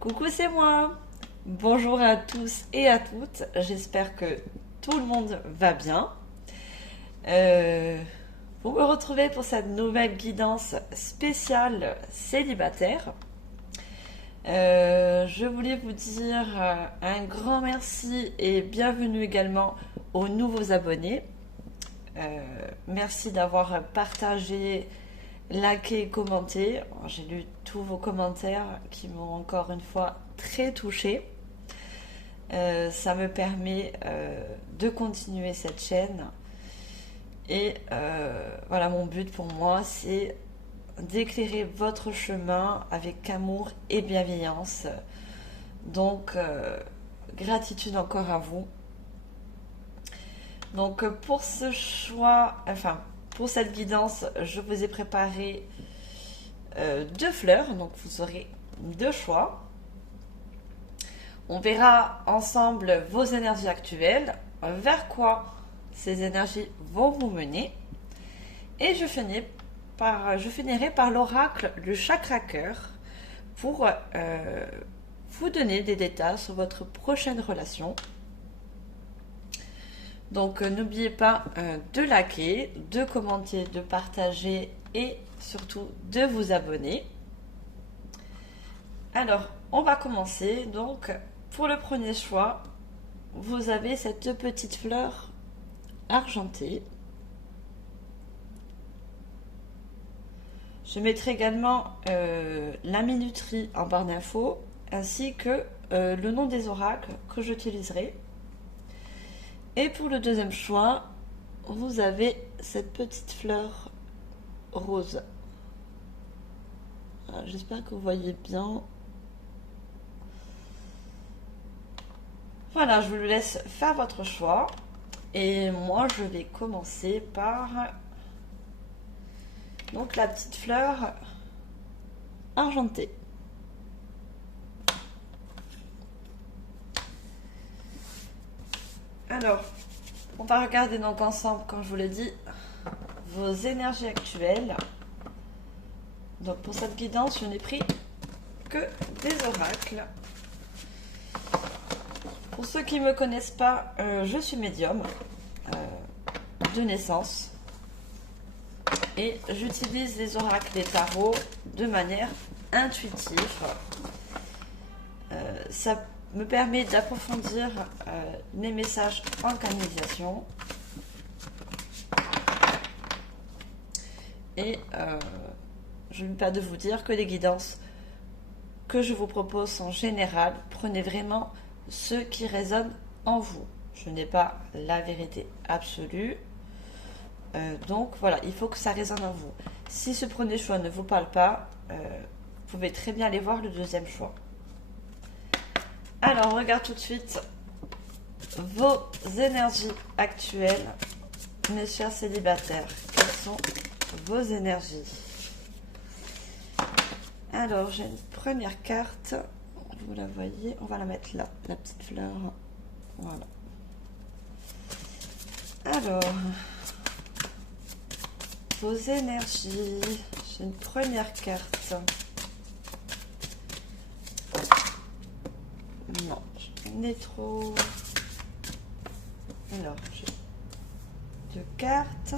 Coucou, c'est moi. Bonjour à tous et à toutes. J'espère que tout le monde va bien. Euh, vous me retrouvez pour cette nouvelle guidance spéciale célibataire. Je voulais vous dire un grand merci et bienvenue également aux nouveaux abonnés. Merci d'avoir partagé, liké et commenté. J'ai lu tous vos commentaires qui m'ont encore une fois très touchée. Ça me permet de continuer cette chaîne. Et voilà, mon but pour moi, c'est d'éclairer votre chemin avec amour et bienveillance. Donc, gratitude encore à vous. Donc, pour ce choix, enfin, pour cette guidance, je vous ai préparé deux fleurs. Donc, vous aurez deux choix. On verra ensemble vos énergies actuelles, vers quoi ces énergies vont vous mener. Et je finirai par l'oracle du chakra cœur pour vous donner des détails sur votre prochaine relation. Donc n'oubliez pas de liker, de commenter, de partager et surtout de vous abonner. Alors, on va commencer. Donc, pour le premier choix, vous avez cette petite fleur argentée. Je mettrai également la minuterie en barre d'infos ainsi que le nom des oracles que j'utiliserai. Et pour le deuxième choix, vous avez cette petite fleur rose. J'espère que vous voyez bien. Voilà, je vous laisse faire votre choix. Et moi, je vais commencer par donc la petite fleur argentée. Alors, on va regarder donc ensemble, comme je vous l'ai dit, vos énergies actuelles. Donc pour cette guidance, je n'ai pris que des oracles. Pour ceux qui ne me connaissent pas, je suis médium de naissance. Et j'utilise les oracles des tarots de manière intuitive. Ça me permet d'approfondir les messages en canalisation. Et je ne vais pas de vous dire que les guidances que je vous propose sont générales. Prenez vraiment ce qui résonne en vous. Je n'ai pas la vérité absolue. Donc voilà, il faut que ça résonne en vous. Si ce premier choix ne vous parle pas, vous pouvez très bien aller voir le deuxième choix. Alors, on regarde tout de suite vos énergies actuelles, mes chers célibataires. Quelles sont vos énergies? Alors, j'ai une première carte. Vous la voyez? On va la mettre là, la petite fleur. Voilà. Alors, vos énergies. J'ai une première carte. Non, j'en ai trop. Alors, j'ai deux cartes.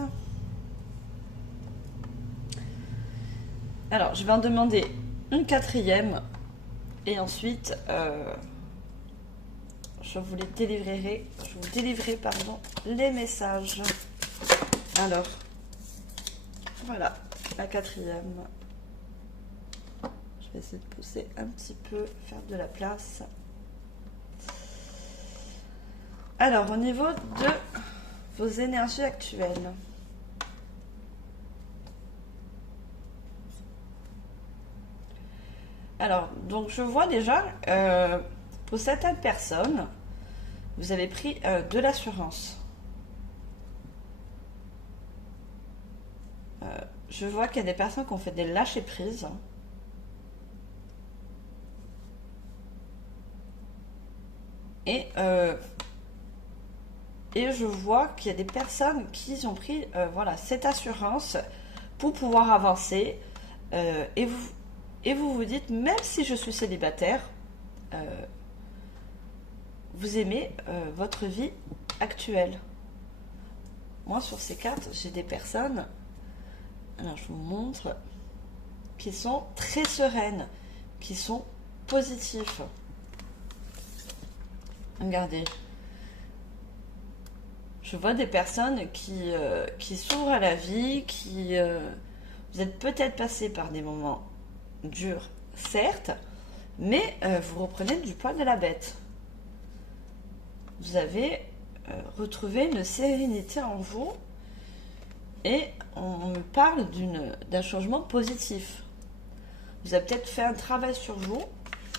Alors, je vais en demander une quatrième. Et ensuite, je vous délivrerai les messages. Alors, voilà, la quatrième. Je vais essayer de pousser un petit peu, faire de la place. Alors, au niveau de vos énergies actuelles. Alors, donc je vois déjà, pour certaines personnes, vous avez pris de l'assurance. Je vois qu'il y a des personnes qui ont fait des lâcher-prises. Et je vois qu'il y a des personnes qui ont pris voilà, cette assurance pour pouvoir avancer. Et vous vous dites, même si je suis célibataire, vous aimez votre vie actuelle. Moi, sur ces cartes, j'ai des personnes, alors je vous montre, qui sont très sereines, qui sont positifs. Regardez. Je vois des personnes qui s'ouvrent à la vie, vous êtes peut-être passé par des moments durs, certes, mais vous reprenez du poil de la bête. Vous avez retrouvé une sérénité en vous et on me parle d'un changement positif. Vous avez peut-être fait un travail sur vous,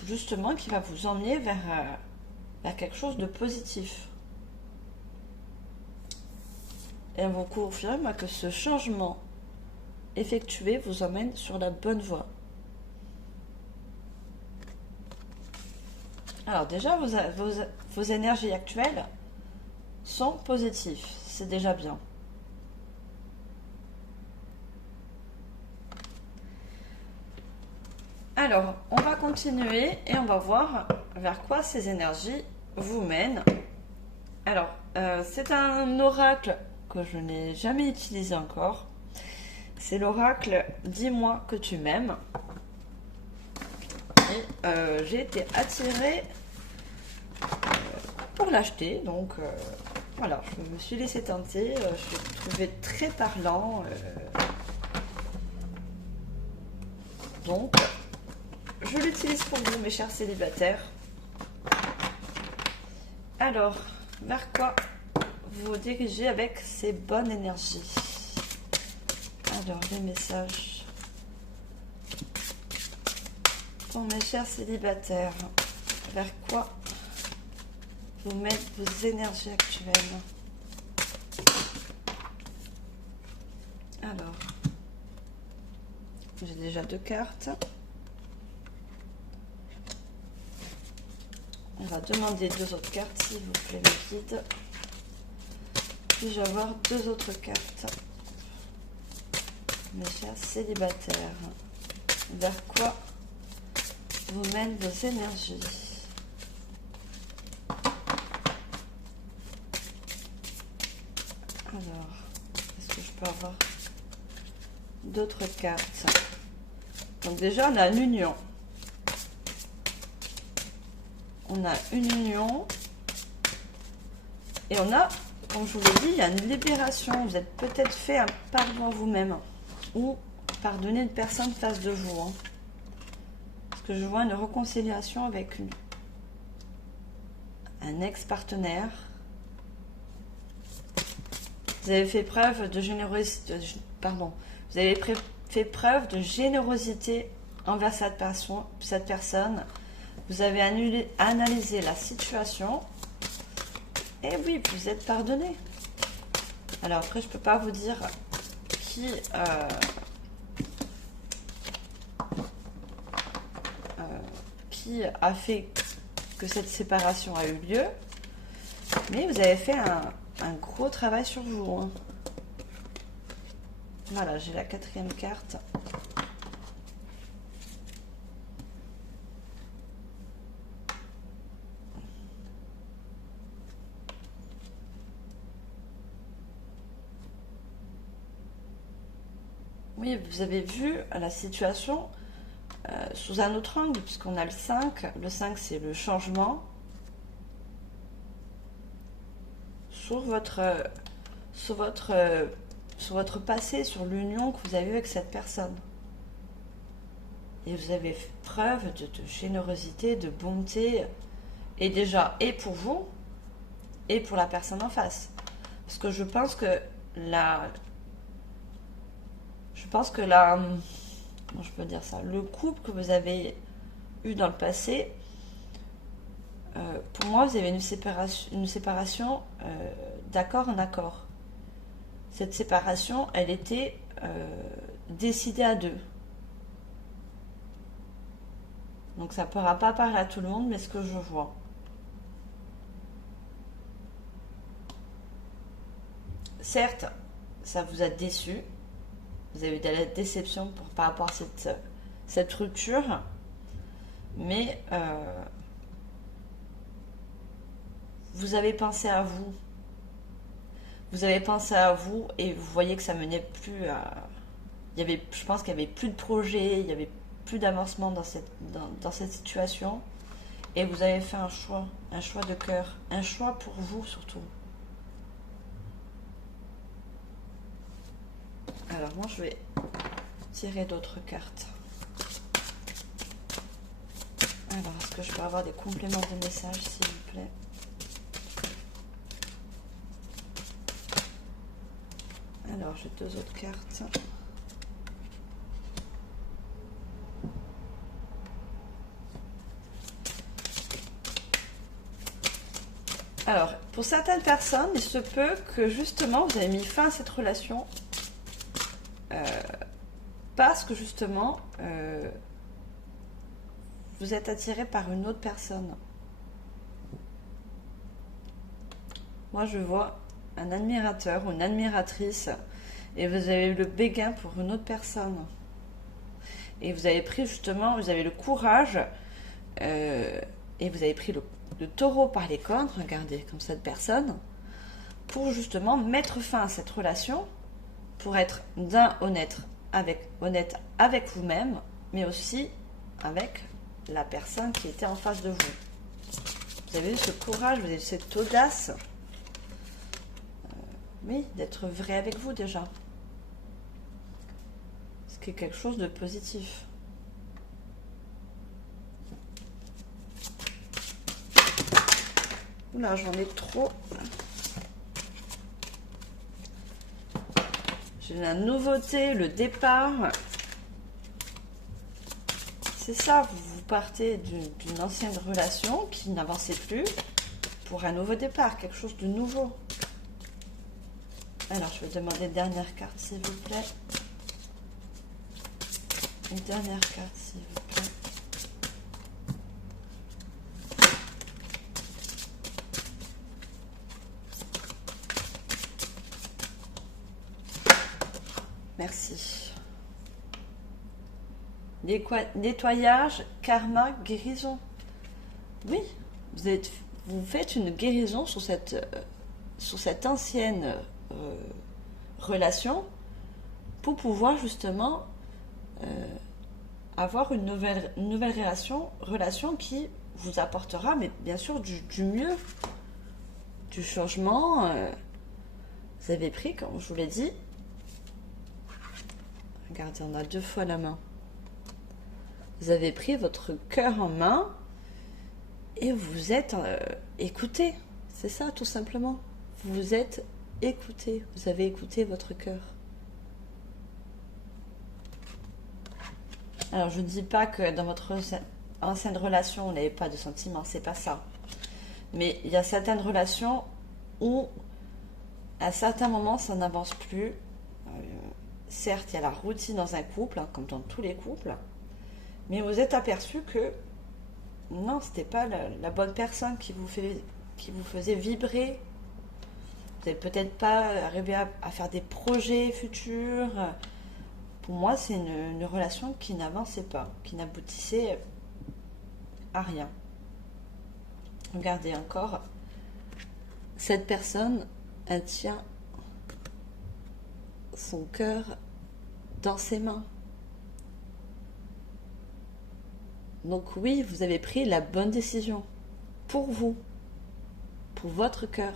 justement, qui va vous emmener vers quelque chose de positif. Et on vous confirme que ce changement effectué vous emmène sur la bonne voie. Alors déjà, vos énergies actuelles sont positives. C'est déjà bien. Alors, on va continuer et on va voir vers quoi ces énergies vous mènent. Alors, c'est un oracle que je n'ai jamais utilisé encore. C'est l'oracle « Dis-moi que tu m'aimes ». Et j'ai été attirée pour l'acheter. Donc, voilà, je me suis laissée tenter. Je l'ai trouvé très parlant. Donc, je l'utilise pour vous, mes chers célibataires. Alors, vers quoi vous dirigez avec ces bonnes énergies? Alors, les messages pour mes chers célibataires, vers quoi vous mettre vos énergies actuelles? Alors, j'ai déjà 2 cartes. On va demander 2 autres cartes, s'il vous plaît, mes guides. Puis-je avoir 2 autres cartes? Mes chers célibataires, vers quoi vous mènent vos énergies? Alors, est-ce que je peux avoir d'autres cartes? Donc déjà, on a une union. On a une union. Et on a, comme je vous l'ai dit, il y a une libération. Vous êtes peut-être fait un pardon à vous-même. Ou pardonner une personne face de vous. Hein. Parce que je vois une réconciliation avec un ex-partenaire. Vous avez fait preuve de générosité. Pardon. Vous avez fait preuve de générosité envers cette personne. Vous avez analysé la situation. Et oui, vous êtes pardonné. Alors après, je ne peux pas vous dire qui a fait que cette séparation a eu lieu. Mais vous avez fait un gros travail sur vous. Hein. Voilà, j'ai la 4e carte. Oui, vous avez vu la situation sous un autre angle, puisqu'on a le 5. Le 5, c'est le changement. Sur votre passé, sur l'union que vous avez eue avec cette personne. Et vous avez fait preuve de générosité, de bonté, et déjà, et pour vous, et pour la personne en face. Parce que je pense que comment je peux dire ça, le couple que vous avez eu dans le passé, pour moi, vous avez une séparation d'accord en accord. Cette séparation, elle était décidée à 2. Donc ça ne pourra pas parler à tout le monde, mais ce que je vois. Certes, ça vous a déçu. Vous avez eu de la déception par rapport à cette rupture. Mais vous avez pensé à vous. Vous avez pensé à vous et vous voyez que ça menait plus à... je pense qu'il n'y avait plus de projet, il n'y avait plus d'avancement dans cette situation. Et vous avez fait un choix de cœur, un choix pour vous surtout. Alors moi je vais tirer d'autres cartes. Alors est-ce que je peux avoir des compléments de messages s'il vous plaît? Alors j'ai deux autres cartes. Alors, pour certaines personnes, il se peut que justement vous avez mis fin à cette relation parce que justement vous êtes attiré par une autre personne. Moi, je vois un admirateur ou une admiratrice et vous avez eu le béguin pour une autre personne. Et vous avez pris justement, vous avez le courage et vous avez pris le taureau par les cornes, regardez, comme cette personne, pour justement mettre fin à cette relation, pour être honnête avec vous-même, mais aussi avec la personne qui était en face de vous. Vous avez eu ce courage, vous avez eu cette audace, oui, d'être vrai avec vous déjà. Ce qui est quelque chose de positif. Là, j'en ai trop. J'ai la nouveauté, le départ. C'est ça, vous partez d'une ancienne relation qui n'avançait plus pour un nouveau départ, quelque chose de nouveau. Alors, je vais demander une dernière carte, s'il vous plaît. Une dernière carte, s'il vous plaît. Merci. Nettoyage, karma, guérison. Oui, vous faites une guérison sur cette ancienne relation pour pouvoir justement avoir une nouvelle relation qui vous apportera, mais bien sûr, du mieux, du changement. Vous avez pris, comme je vous l'ai dit, regardez, on a 2 fois la main. Vous avez pris votre cœur en main et vous êtes écouté. C'est ça, tout simplement. Vous vous êtes écouté. Vous avez écouté votre cœur. Alors, je ne dis pas que dans votre ancienne relation, vous n'avez pas de sentiments. C'est pas ça. Mais il y a certaines relations où, à certains moments, ça n'avance plus. Certes, il y a la routine dans un couple, hein, comme dans tous les couples. Mais vous êtes aperçu que non, c'était pas la bonne personne qui vous faisait vibrer. Vous n'êtes peut-être pas arrivé à faire des projets futurs. Pour moi, c'est une relation qui n'avançait pas, qui n'aboutissait à rien. Regardez encore, cette personne, elle tient son cœur dans ses mains. Donc oui, vous avez pris la bonne décision pour vous, pour votre cœur.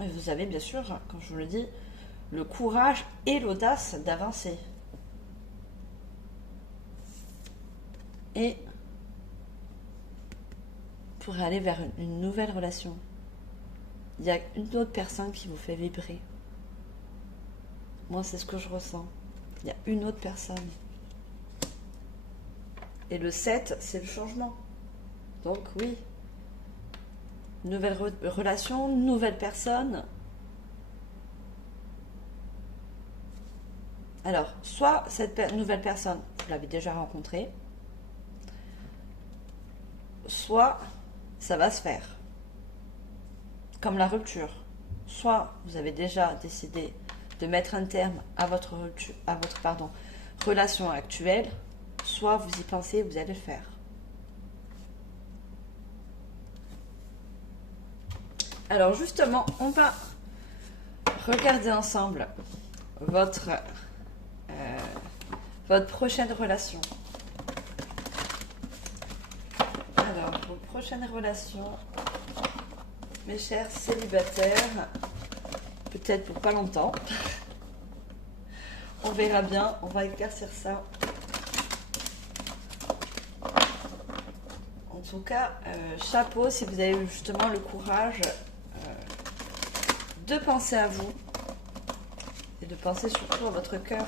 Et vous avez bien sûr, comme je vous le dis, le courage et l'audace d'avancer. Et pour aller vers une nouvelle relation. Il y a une autre personne qui vous fait vibrer. Moi, c'est ce que je ressens. Il y a une autre personne. Et le 7, c'est le changement. Donc oui, nouvelle relation, nouvelle personne. Alors, soit cette nouvelle personne, vous l'avez déjà rencontrée, soit ça va se faire. Comme la rupture. Soit vous avez déjà décidé de mettre un terme à votre relation actuelle, soit vous y pensez, vous allez le faire. Alors justement, on va regarder ensemble votre prochaine relation. Alors, vos prochaines relations, mes chers célibataires, peut-être pour pas longtemps. On verra bien, on va éclaircir ça. En tout cas, chapeau si vous avez justement le courage de penser à vous et de penser surtout à votre cœur.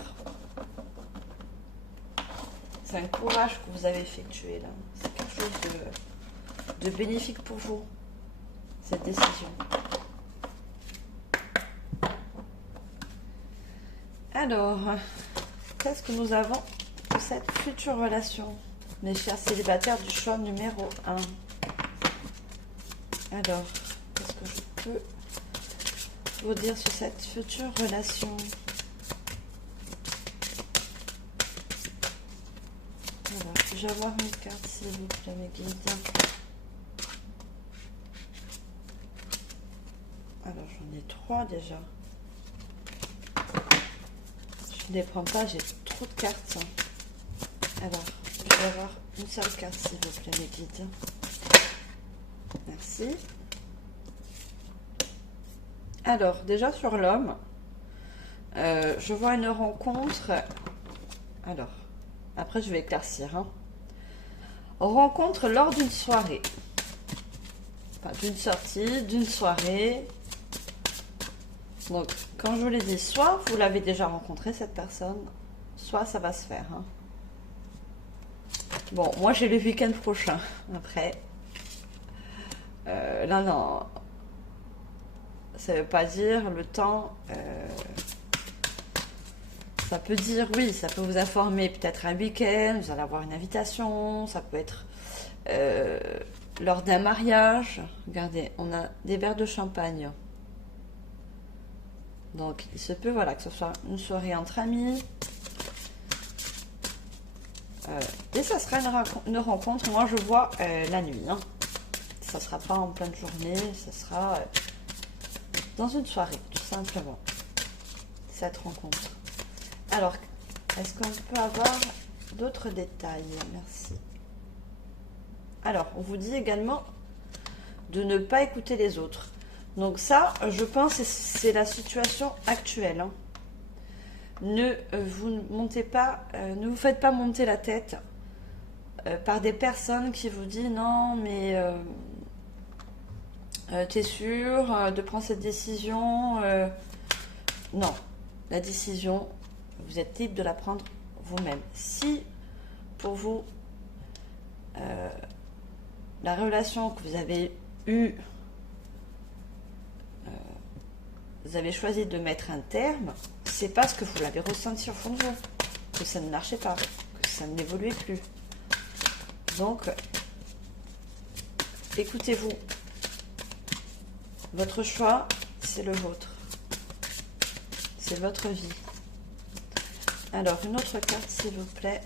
C'est un courage que vous avez effectué là. C'est quelque chose de bénéfique pour vous, cette décision. Alors, qu'est-ce que nous avons pour cette future relation, mes chers célibataires du choix numéro 1? Alors, qu'est-ce que je peux vous dire sur cette future relation? Alors, puis-je avoir une carte, s'il vous plaît, mes guides? Alors, j'en ai 3 déjà. Je ne les prends pas, j'ai trop de cartes. Alors, je vais avoir une seule carte, s'il vous plaît, mes guides. Merci. Alors, déjà sur l'homme, je vois une rencontre. Alors, après je vais éclaircir. Rencontre lors d'une soirée. Enfin, d'une sortie, d'une soirée. Donc, quand je vous l'ai dit, soit vous l'avez déjà rencontré, cette personne, soit ça va se faire. Bon, moi j'ai le week-end prochain. Après, là non, ça veut pas dire le temps. Ça peut dire, oui, ça peut vous informer peut-être un week-end, vous allez avoir une invitation, ça peut être lors d'un mariage. Regardez, on a des verres de champagne. Donc, il se peut, voilà, que ce soit une soirée entre amis. Et ça sera une rencontre, moi je vois la nuit. Ça ne sera pas en pleine journée, ça sera dans une soirée, tout simplement. Cette rencontre. Alors, est-ce qu'on peut avoir d'autres détails? Merci. Alors, on vous dit également de ne pas écouter les autres. Donc ça, je pense que c'est la situation actuelle. Ne vous faites pas monter la tête par des personnes qui vous disent non, mais t'es sûr de prendre cette décision? Non, la décision, vous êtes libre de la prendre vous-même. Si pour vous, la relation que vous avez eue, vous avez choisi de mettre un terme, c'est parce que vous l'avez ressenti au fond de vous, que ça ne marchait pas, que ça n'évoluait plus. Donc, écoutez-vous. Votre choix, c'est le vôtre. C'est votre vie. Alors, une autre carte, s'il vous plaît.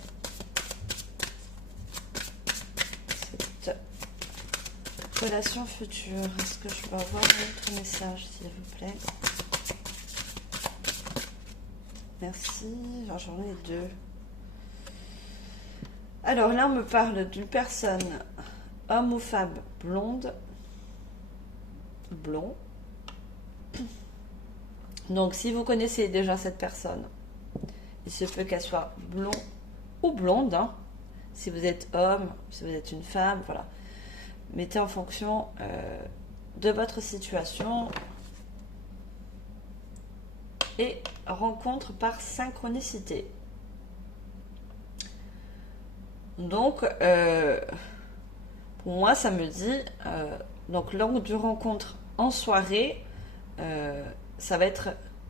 Cette relation future. Est-ce que je peux avoir votre message, s'il vous plaît? Merci. J'en ai 2. Alors là, on me parle d'une personne, homme ou femme, blonde, blond. Donc, si vous connaissez déjà cette personne, il se peut qu'elle soit blond ou blonde. Si vous êtes homme, si vous êtes une femme, voilà. Mettez en fonction de votre situation. Et rencontre par synchronicité. Donc, pour moi, ça me dit, donc lors d'une rencontre en soirée, ça va être,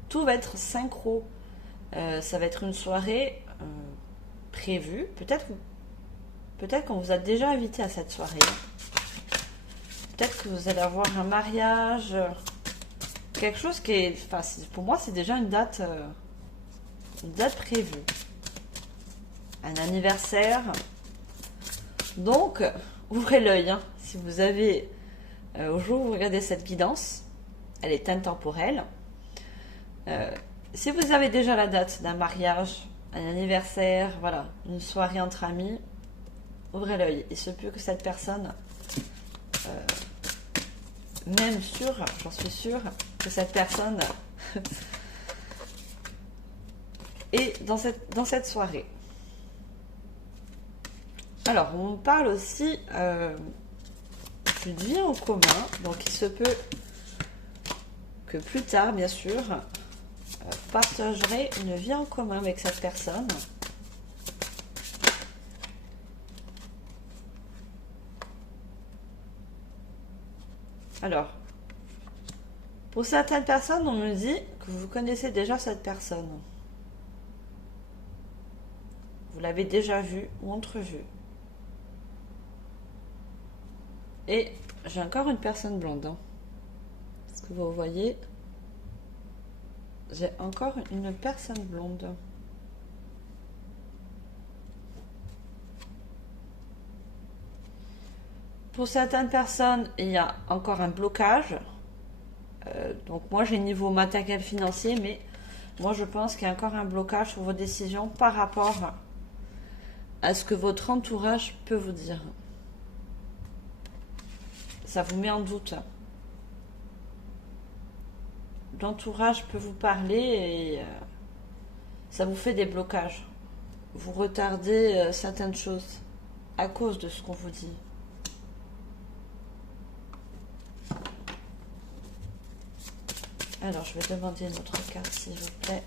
tout va être synchro. Ça va être une soirée prévue. Peut-être qu'on vous a déjà invité à cette soirée. Peut-être que vous allez avoir un mariage, quelque chose qui est, enfin, pour moi, c'est déjà une date prévue. Un anniversaire. Donc, ouvrez l'œil. Si vous avez, au jour où vous regardez cette guidance, elle est intemporelle. Si vous avez déjà la date d'un mariage, un anniversaire, voilà, une soirée entre amis, ouvrez l'œil. Il se peut que cette personne, même sûre, j'en suis sûre, que cette personne est dans cette soirée. Alors, on parle aussi d'une vie en commun. Donc, il se peut que plus tard, bien sûr, vous partagerez une vie en commun avec cette personne. Alors, pour certaines personnes, on me dit que vous connaissez déjà cette personne. Vous l'avez déjà vue ou entrevue. Et j'ai encore une personne blonde. Hein. Est-ce que vous voyez? J'ai encore une personne blonde. Pour certaines personnes, il y a encore un blocage. Donc moi, j'ai niveau matériel financier, mais moi, je pense qu'il y a encore un blocage sur vos décisions par rapport à ce que votre entourage peut vous dire. Ça vous met en doute. L'entourage peut vous parler et ça vous fait des blocages. Vous retardez certaines choses à cause de ce qu'on vous dit. Alors, je vais demander une autre carte, s'il vous plaît.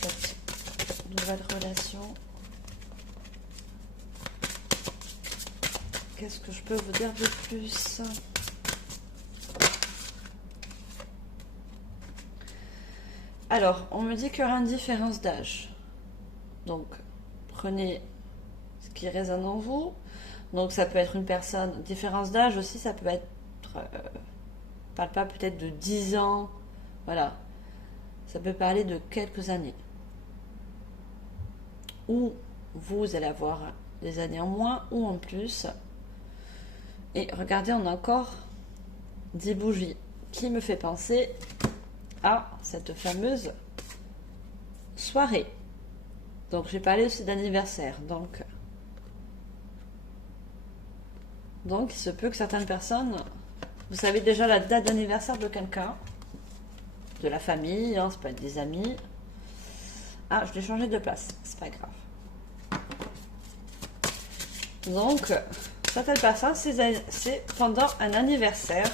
Cette nouvelle relation. Qu'est-ce que je peux vous dire de plus? Alors, on me dit qu'il y aura une différence d'âge. Donc, prenez ce qui résonne en vous. Donc, ça peut être une personne. Différence d'âge aussi, ça peut être... parle pas peut-être de 10 ans. Voilà. Ça peut parler de quelques années. Ou vous allez avoir des années en moins ou en plus. Et regardez, on a encore 10 bougies qui me fait penser à cette fameuse soirée. Donc j'ai parlé aussi d'anniversaire. Donc il se peut que certaines personnes, vous savez déjà la date d'anniversaire de quelqu'un, de la famille, hein, ça peut être des amis. Ah, je l'ai changé de place, c'est pas grave. Donc certaines personnes, c'est pendant un anniversaire.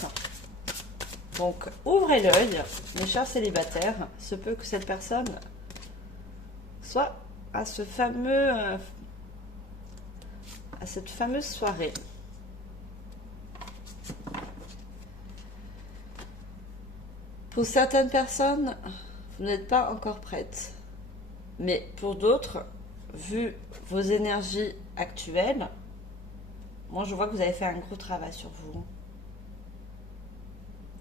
Donc, ouvrez l'œil, mes chers célibataires. Il se peut que cette personne soit à cette fameuse soirée. Pour certaines personnes, vous n'êtes pas encore prête. Mais pour d'autres, vu vos énergies actuelles, moi je vois que vous avez fait un gros travail sur vous.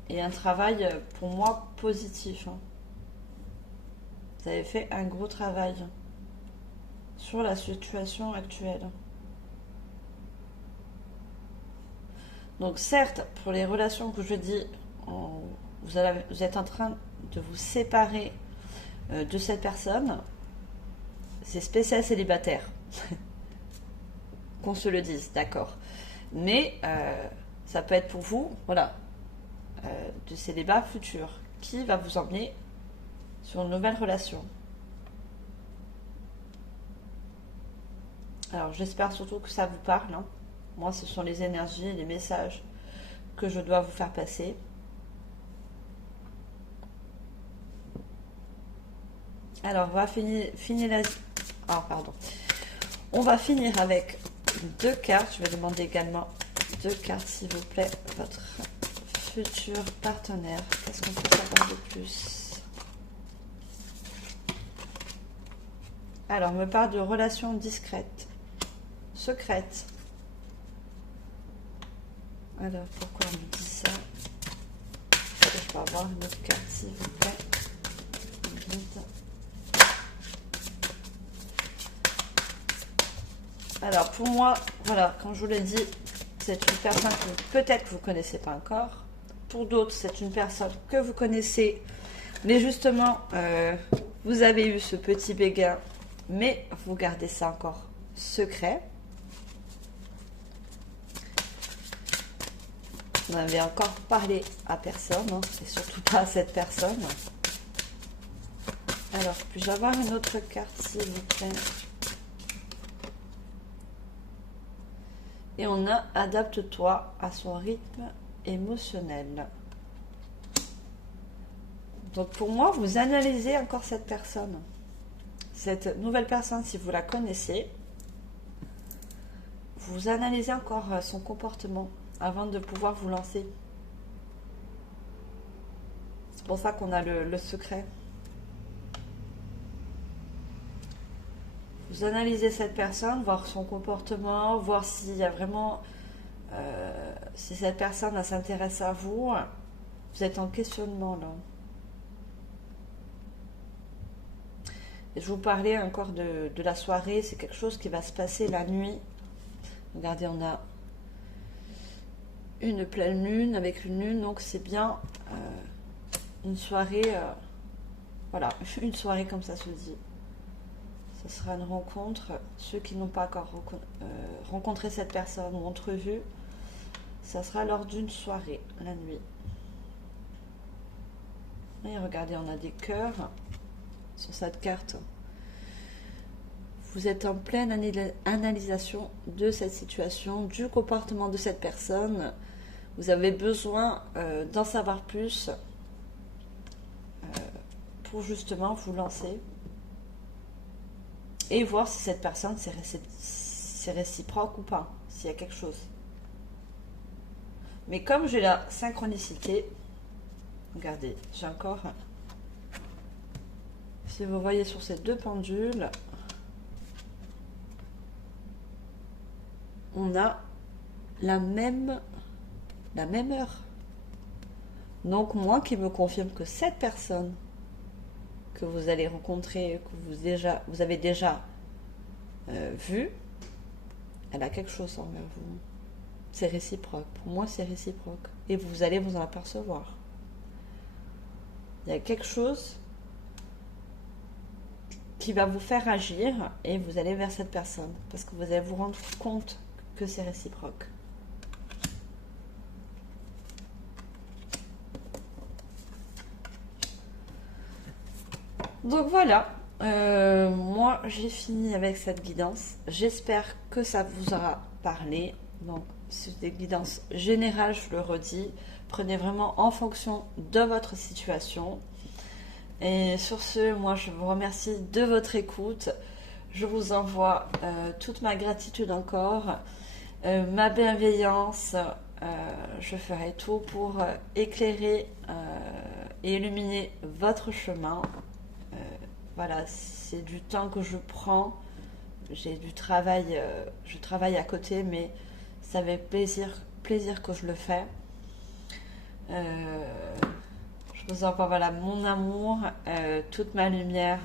Et un travail, pour moi, positif. Vous avez fait un gros travail sur la situation actuelle. Donc certes, pour les relations que je dis, vous êtes en train de vous séparer de cette personne. C'est spécial célibataire. Qu'on se le dise, d'accord. Mais ça peut être pour vous, voilà, de célibat futur qui va vous emmener sur une nouvelle relation. Alors j'espère surtout que ça vous parle. Hein. Moi, ce sont les énergies, les messages que je dois vous faire passer. Alors on va finir on va finir avec 2 cartes. Je vais demander également 2 cartes, s'il vous plaît. Votre futur partenaire. Qu'est-ce qu'on peut savoir de plus? Alors, on me parle de relations discrètes, secrètes. Alors, pourquoi on me dit ça? Je peux avoir une autre carte, s'il vous plaît. Alors, pour moi, voilà, comme je vous l'ai dit, c'est une personne que peut-être vous ne connaissez pas encore. Pour d'autres, c'est une personne que vous connaissez. Mais justement, vous avez eu ce petit béguin, mais vous gardez ça encore secret. Vous n'avez encore parlé à personne, hein, et surtout pas à cette personne. Alors, puis-je avoir une autre carte, s'il vous plaît? Et on a « Adapte-toi à son rythme émotionnel ». Donc, pour moi, vous analysez encore cette personne. Cette nouvelle personne, si vous la connaissez, vous analysez encore son comportement avant de pouvoir vous lancer. C'est pour ça qu'on a le secret. Vous analysez cette personne, voir son comportement, voir s'il y a vraiment... si cette personne s'intéresse à vous. Vous êtes en questionnement là. Et je vous parlais encore de la soirée. C'est quelque chose qui va se passer la nuit. Regardez, on a une pleine lune avec une lune. Donc c'est bien une soirée... voilà, une soirée comme ça se dit. Ce sera une rencontre. Ceux qui n'ont pas encore rencontré cette personne ou entrevu, ça sera lors d'une soirée, la nuit. Et regardez, on a des cœurs sur cette carte. Vous êtes en pleine analysation de cette situation, du comportement de cette personne. Vous avez besoin d'en savoir plus pour justement vous lancer. Et voir si cette personne, c'est réciproque ou pas, s'il y a quelque chose. Mais comme j'ai la synchronicité, regardez, j'ai encore... Si vous voyez sur ces deux pendules, on a la même heure. Donc moi qui me confirme que cette personne que vous allez rencontrer, que vous avez déjà vu, elle a quelque chose envers vous. C'est réciproque. Pour moi, c'est réciproque. Et vous allez vous en apercevoir. Il y a quelque chose qui va vous faire agir et vous allez vers cette personne. Parce que vous allez vous rendre compte que c'est réciproque. Donc voilà, moi j'ai fini avec cette guidance. J'espère que ça vous aura parlé. Donc c'est des guidances générales, je le redis. Prenez vraiment en fonction de votre situation. Et sur ce, moi je vous remercie de votre écoute. Je vous envoie toute ma gratitude encore, ma bienveillance. Je ferai tout pour éclairer et illuminer votre chemin. Voilà, c'est du temps que je prends. J'ai du travail, je travaille à côté, mais ça fait plaisir que je le fais. Je vous envoie voilà, mon amour, toute ma lumière.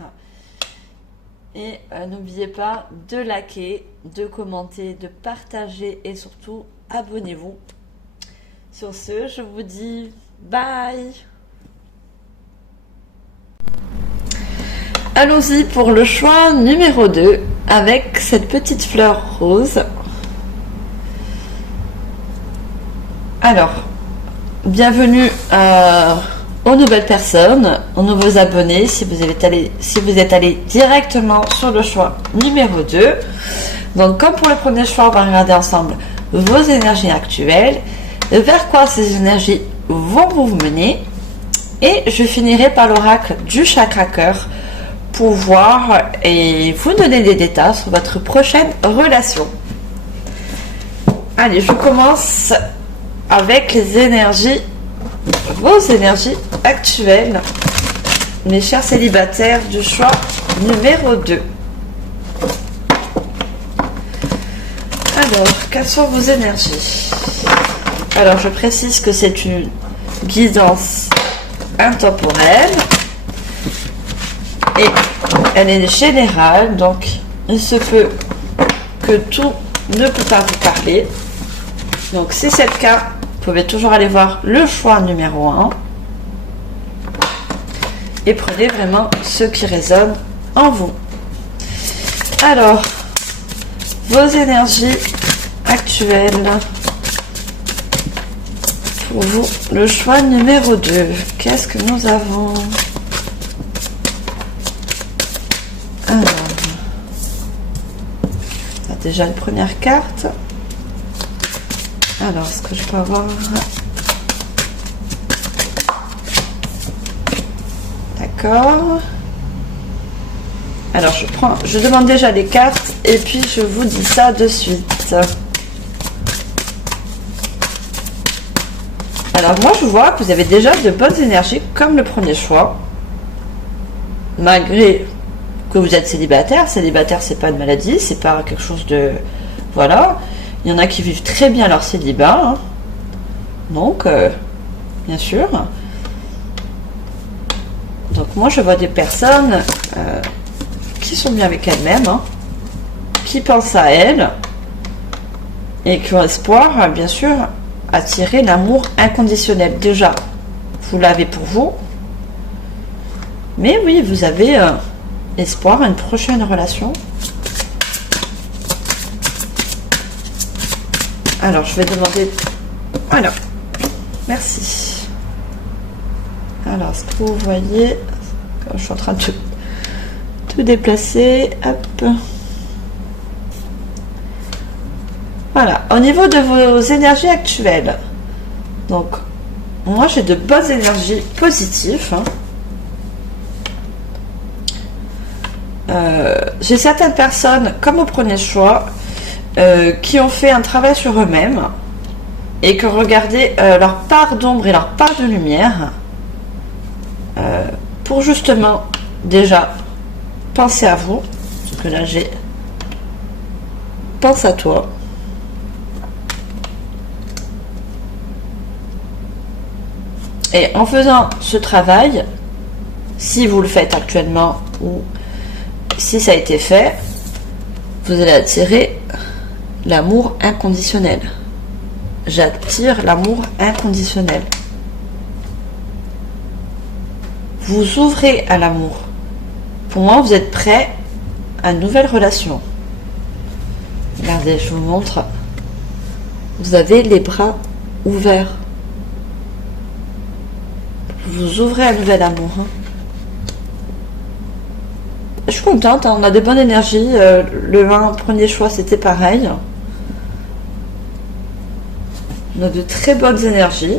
Et n'oubliez pas de liker, de commenter, de partager et surtout abonnez-vous. Sur ce, je vous dis bye. Allons-y pour le choix numéro 2 avec cette petite fleur rose. Alors, bienvenue aux nouvelles personnes, aux nouveaux abonnés, si vous êtes allé directement sur le choix numéro 2. Donc, comme pour le premier choix, on va regarder ensemble vos énergies actuelles, vers quoi ces énergies vont vous mener. Et je finirai par l'oracle du chakra cœur pour voir et vous donner des détails sur votre prochaine relation. Allez, je commence avec les énergies, vos énergies actuelles, mes chers célibataires du choix numéro 2. Alors, quelles sont vos énergies? Alors, je précise que c'est une guidance intemporelle. Et elle est générale, donc il se peut que tout ne peut pas vous parler. Donc si c'est le cas, pouvez toujours aller voir le choix numéro 1. Et prenez vraiment ce qui résonne en vous. Alors, vos énergies actuelles. Pour vous, le choix numéro 2. Qu'est-ce que nous avons? Alors, on a déjà une première carte. Alors, est-ce que je peux avoir... D'accord. Alors, je demande déjà les cartes et puis je vous dis ça de suite. Alors, moi, je vois que vous avez déjà de bonnes énergies comme le premier choix. Malgré que vous êtes célibataire. Célibataire, c'est pas une maladie, c'est pas quelque chose de... Voilà. Il y en a qui vivent très bien leur célibat. Hein. Donc, bien sûr. Donc moi je vois des personnes qui sont bien avec elles-mêmes, hein, qui pensent à elles et qui ont espoir, bien sûr, attirer l'amour inconditionnel. Déjà, vous l'avez pour vous, mais oui, vous avez espoir à une prochaine relation. Alors je vais demander... Alors, merci. Alors, est-ce que vous voyez, je suis en train de tout déplacer, hop. Voilà, au niveau de vos énergies actuelles, donc, moi j'ai de bonnes énergies positives. J'ai certaines personnes, comme au premier choix, qui ont fait un travail sur eux-mêmes et que regardez leur part d'ombre et leur part de lumière. Pour justement déjà penser à vous, parce que là j'ai pense à toi. Et en faisant ce travail, si vous le faites actuellement ou si ça a été fait, vous allez attirer l'amour inconditionnel. J'attire l'amour inconditionnel. Vous ouvrez à l'amour. Pour moi, vous êtes prêt à une nouvelle relation. Regardez, je vous montre. Vous avez les bras ouverts. Vous ouvrez à un nouvel amour. Je suis contente, hein, on a des bonnes énergies. Le premier choix, c'était pareil. On a de très bonnes énergies.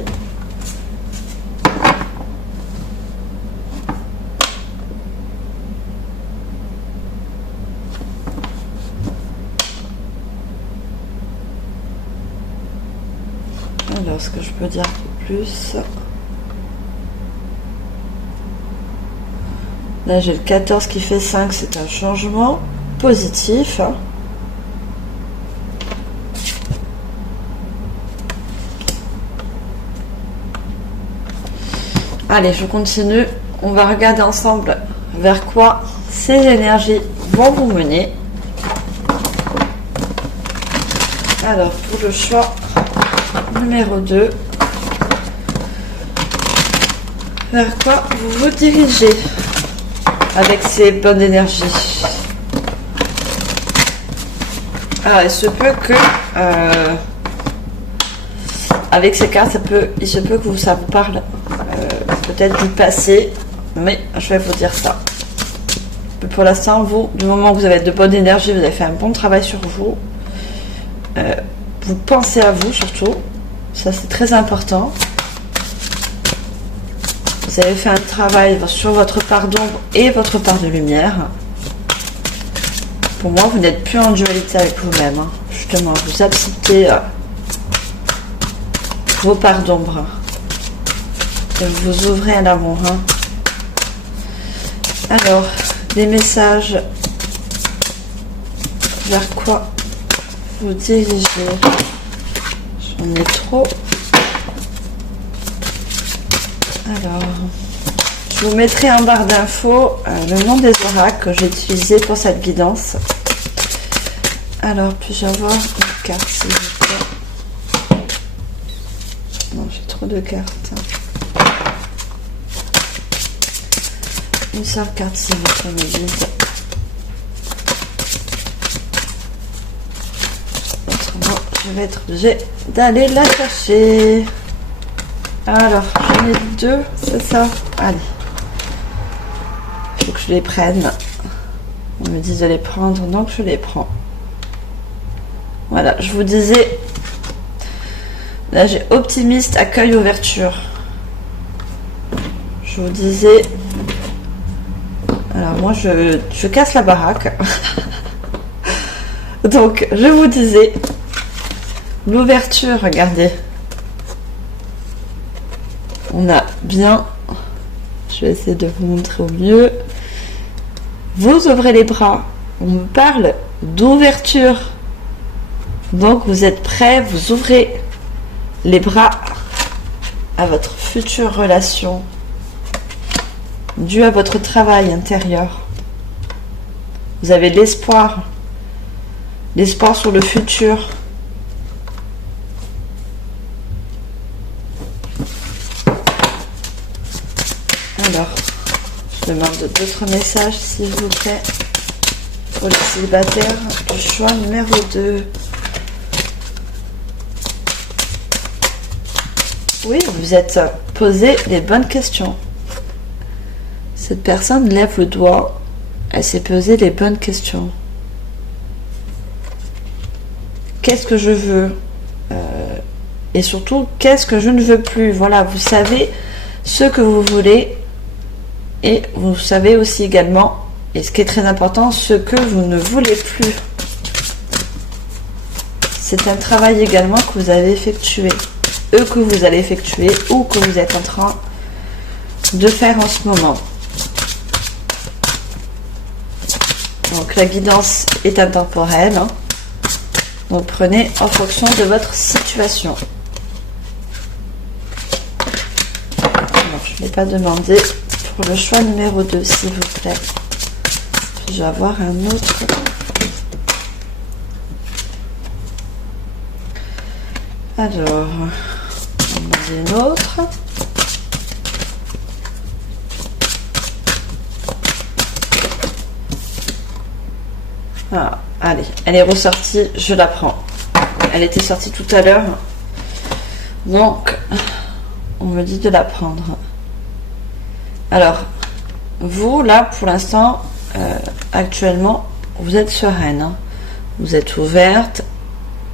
Alors, ce que je peux dire plus... Là, j'ai le 14 qui fait 5, c'est un changement positif. Allez, je continue. On va regarder ensemble vers quoi ces énergies vont vous mener. Alors, pour le choix numéro 2, vers quoi vous vous dirigez avec ces bonnes énergies? Alors, il se peut que avec ces cartes, il se peut que ça vous parle peut-être du passé, mais je vais vous dire ça. Mais pour l'instant, vous, du moment où vous avez de bonnes énergies, vous avez fait un bon travail sur vous. Vous pensez à vous surtout, ça c'est très important. Vous avez fait un travail sur votre part d'ombre et votre part de lumière. Pour moi, vous n'êtes plus en dualité avec vous-même. Hein. Justement, vous acceptez vos parts d'ombre. Et vous ouvrez à l'amour. Hein. Alors, des messages. Vers quoi vous dirigez? J'en ai trop. Alors, je vous mettrai en barre d'infos le nom des oracles que j'ai utilisé pour cette guidance. Alors, puis-je avoir une carte s'il vous plaît? trop de cartes. Une seule carte s'il vous plaît, me guide. Autrement, je vais être obligée d'aller la chercher. Alors, j'en ai deux, c'est ça? Allez. Il faut que je les prenne. On me dit de les prendre, donc je les prends. Voilà, je vous disais... Là, j'ai optimiste, accueil, ouverture. Je vous disais... Alors, moi, je casse la baraque. Donc, je vous disais... L'ouverture, regardez. On a bien... Je vais essayer de vous montrer au mieux. Vous ouvrez les bras. On me parle d'ouverture. Donc, vous êtes prêts, vous ouvrez les bras à votre future relation due à votre travail intérieur. Vous avez l'espoir sur le futur. Alors, je demande d'autres messages s'il vous plaît pour les célibataires du choix numéro 2. Oui, vous êtes posé les bonnes questions. Cette personne lève le doigt. Elle s'est posé les bonnes questions. Qu'est-ce que je veux? Et surtout, qu'est-ce que je ne veux plus? Voilà, vous savez ce que vous voulez. Et vous savez aussi également, et ce qui est très important, ce que vous ne voulez plus. C'est un travail également que vous avez effectué. Que vous allez effectuer ou que vous êtes en train de faire en ce moment. Donc la guidance est intemporelle. Hein. Donc prenez en fonction de votre situation. Alors, je ne l'ai pas demandé pour le choix numéro 2, s'il vous plaît. Je vais avoir un autre. Alors, on a une autre. Ah, allez, elle est ressortie, je la prends. Elle était sortie tout à l'heure. Donc, on me dit de la prendre. Alors, vous, là, pour l'instant, actuellement, vous êtes sereine. Hein. Vous êtes ouverte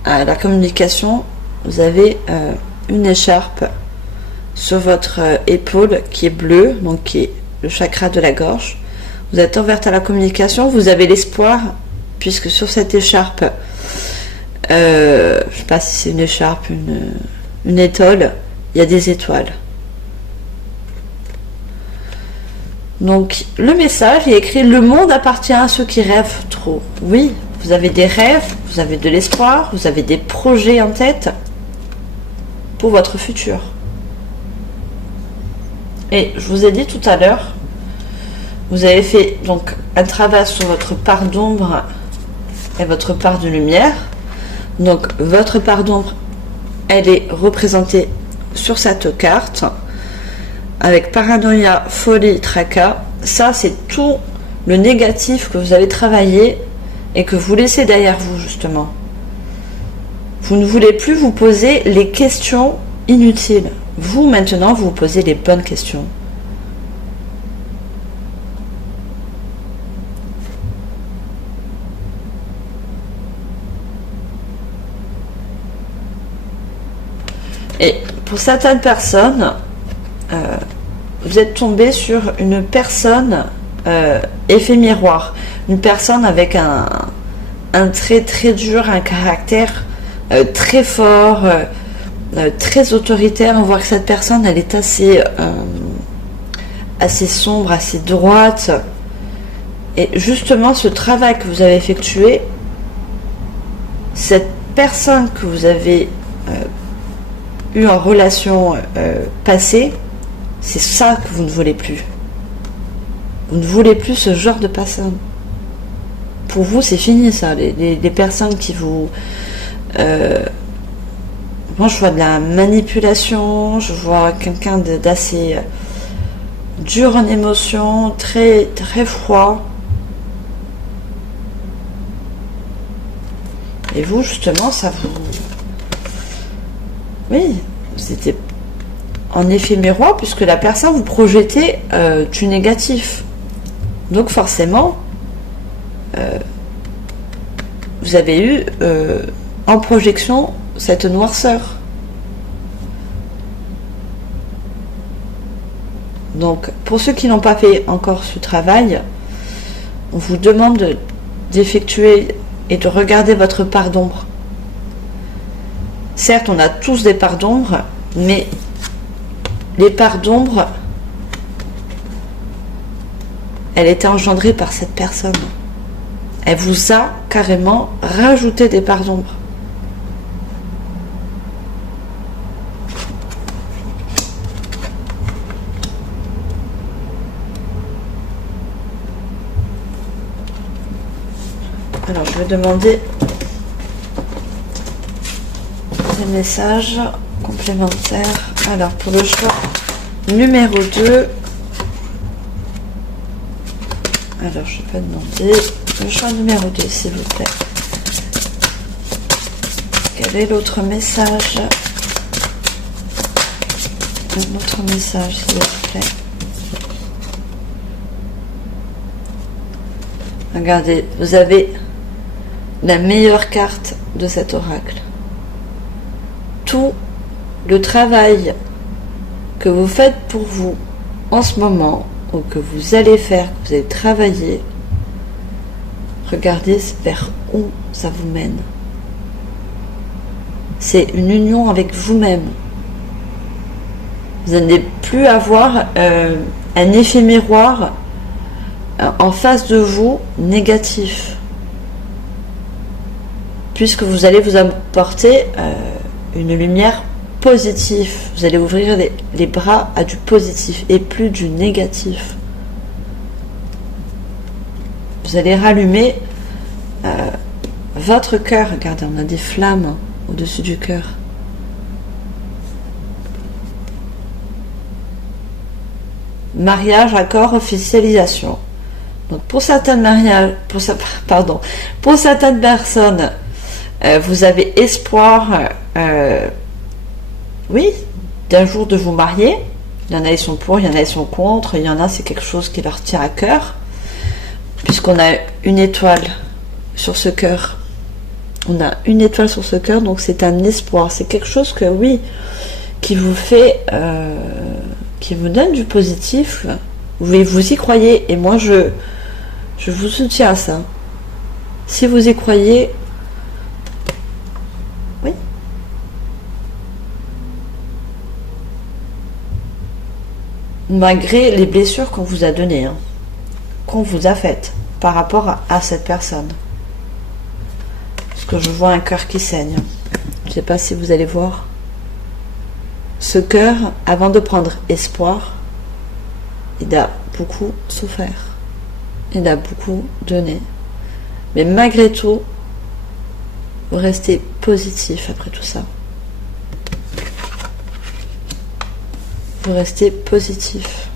à la communication. Vous avez une écharpe sur votre épaule qui est bleue, donc qui est le chakra de la gorge. Vous êtes ouverte à la communication, vous avez l'espoir, puisque sur cette écharpe, je ne sais pas si c'est une écharpe, une étole, il y a des étoiles. Donc le message est écrit: le monde appartient à ceux qui rêvent trop. Oui, vous avez des rêves, vous avez de l'espoir, vous avez des projets en tête pour votre futur. Et je vous ai dit tout à l'heure, vous avez fait donc un travail sur votre part d'ombre et votre part de lumière. Donc votre part d'ombre, elle est représentée sur cette carte avec paranoïa, folie, tracas. Ça, c'est tout le négatif que vous avez travaillé et que vous laissez derrière vous, justement. Vous ne voulez plus vous poser les questions inutiles. Vous, maintenant, vous vous posez les bonnes questions. Et pour certaines personnes, vous êtes tombé sur une personne effet miroir. Une personne avec un trait très dur, un caractère très fort, très autoritaire. On voit que cette personne, elle est assez sombre, assez droite. Et justement, ce travail que vous avez effectué, cette personne que vous avez eu en relation passée, c'est ça que vous ne voulez plus. Vous ne voulez plus ce genre de personne. Pour vous, c'est fini ça. Les personnes qui vous Moi, je vois de la manipulation, je vois quelqu'un d'assez dur en émotion, très, très froid. Et vous, justement, ça vous... Oui, c'était en effet miroir, puisque la personne vous projetait du négatif. Donc forcément, vous avez eu en projection cette noirceur. Donc, pour ceux qui n'ont pas fait encore ce travail, on vous demande d'effectuer et de regarder votre part d'ombre. Certes, on a tous des parts d'ombre, mais les parts d'ombre, elle était engendrée par cette personne. Elle vous a carrément rajouté des parts d'ombre. Alors, je vais demander des messages complémentaires. Alors, pour le choix numéro 2, alors je vais demander le choix numéro 2, s'il vous plaît. Quel est l'autre message? Un autre message, s'il vous plaît. Regardez, vous avez la meilleure carte de cet oracle. Tout le travail que vous faites pour vous en ce moment, ou que vous allez faire, que vous allez travailler, regardez vers où ça vous mène. C'est une union avec vous-même. Vous n'allez plus avoir un effet miroir en face de vous négatif, puisque vous allez vous apporter une lumière positive. Vous allez ouvrir les bras à du positif et plus du négatif. Vous allez rallumer votre cœur. Regardez, on a des flammes au-dessus du cœur. Mariage, accord, officialisation. Donc pour certains mariages, pour certaines personnes, vous avez espoir, oui, d'un jour de vous marier. Il y en a, ils sont pour, il y en a, ils sont contre, il y en a, c'est quelque chose qui leur tient à cœur, puisqu'on a une étoile sur ce cœur. On a une étoile sur ce cœur, donc c'est un espoir. C'est quelque chose que, oui, qui vous fait, qui vous donne du positif. Vous y croyez, et moi, je vous soutiens à ça. Si vous y croyez, oui. Malgré les blessures qu'on vous a données, hein, qu'on vous a faites par rapport à cette personne. Parce que je vois un cœur qui saigne. Je ne sais pas si vous allez voir. Ce cœur, avant de prendre espoir, il a beaucoup souffert. Il a beaucoup donné. Mais malgré tout, vous restez positif après tout ça. Vous restez positif.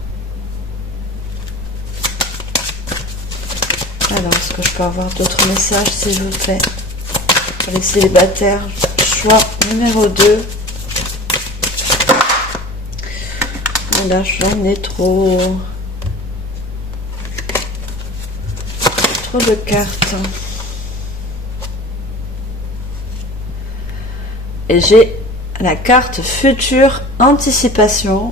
Alors, est-ce que je peux avoir d'autres messages, s'il vous plaît? Pour les célibataires, choix numéro 2. Là, j'en ai trop. Trop de cartes. Et j'ai la carte future anticipation.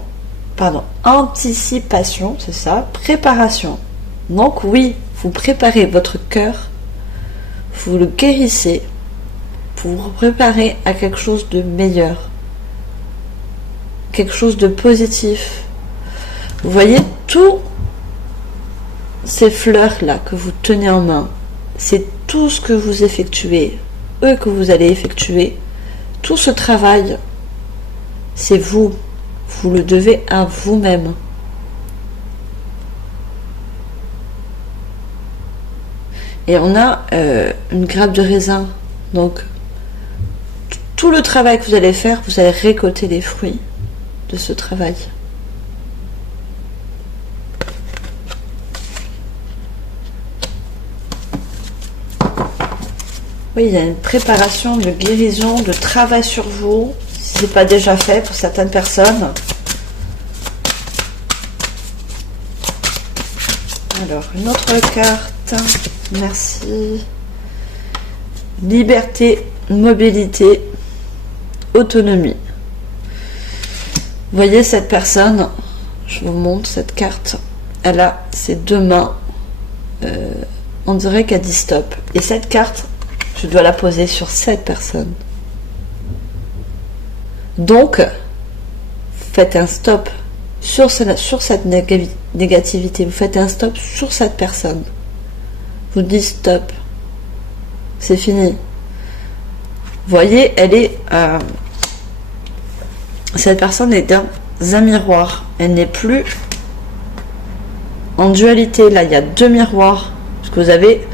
Pardon, anticipation, c'est ça, préparation. Donc oui, vous préparez votre cœur, vous le guérissez pour vous préparer à quelque chose de meilleur, quelque chose de positif. Vous voyez tous ces fleurs-là que vous tenez en main, c'est tout ce que vous effectuez, que vous allez effectuer. Tout ce travail, c'est vous. Vous le devez à vous-même. Et on a une grappe de raisin. Donc, tout le travail que vous allez faire, vous allez récolter les fruits de ce travail. Oui, il y a une préparation de guérison, de travail sur vous, si ce n'est pas déjà fait pour certaines personnes. Alors, une autre carte. Merci. Liberté, mobilité, autonomie. Vous voyez cette personne, je vous montre cette carte. Elle a ses deux mains. On dirait qu'elle dit stop. Et cette carte, je dois la poser sur cette personne. Donc, faites un stop sur cette négativité. Vous faites un stop sur cette personne. Vous dites stop. C'est fini. Vous voyez, elle est... cette personne est dans un miroir. Elle n'est plus en dualité. Là, il y a deux miroirs. Parce que vous avez...